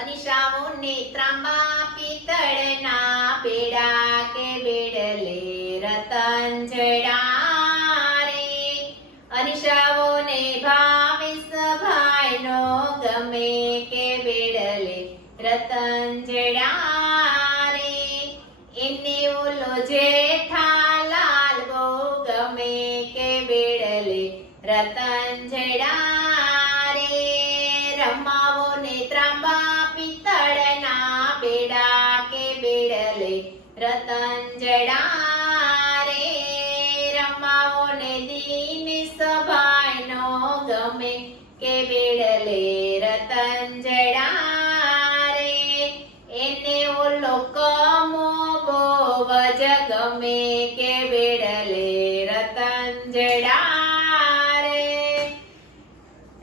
અનિશાઓ નેત્રાંબા પિત્તળના પેડા કે બેડલે રતન જડારે. અનિશાઓ ને ભાવે સભાઈનો ગમે કે બેડલે રતન જડારે. એને ઓલો જેઠાલાલ ગો ગમે કે બેડલે રતન જડારે. રમાવો ને રતન જડા રે રમાવો ને દીન સભાઈનો ગમે કે બેડલે રતન જડા રે એને ઓલો કમો બોવજ ગમે કે બેડલે રતન જડા રે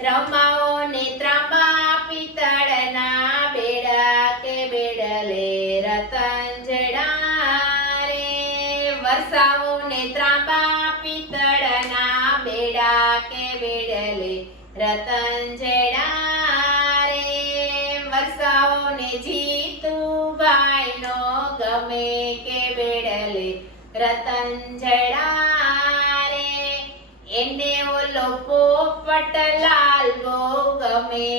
રમાઓ ને ત્રાંબા પિત્તળના બેડા કે બેડલે રતન વરસાવો ને ત્રાંબા પિત્તળના બેડા કે બેડલે રતન જડા વરસાવો ને જીતુભાઈનો ગમે કે બેડલે રતન જડા રે. એને ઓલો પોપટલાલ ગો ગમે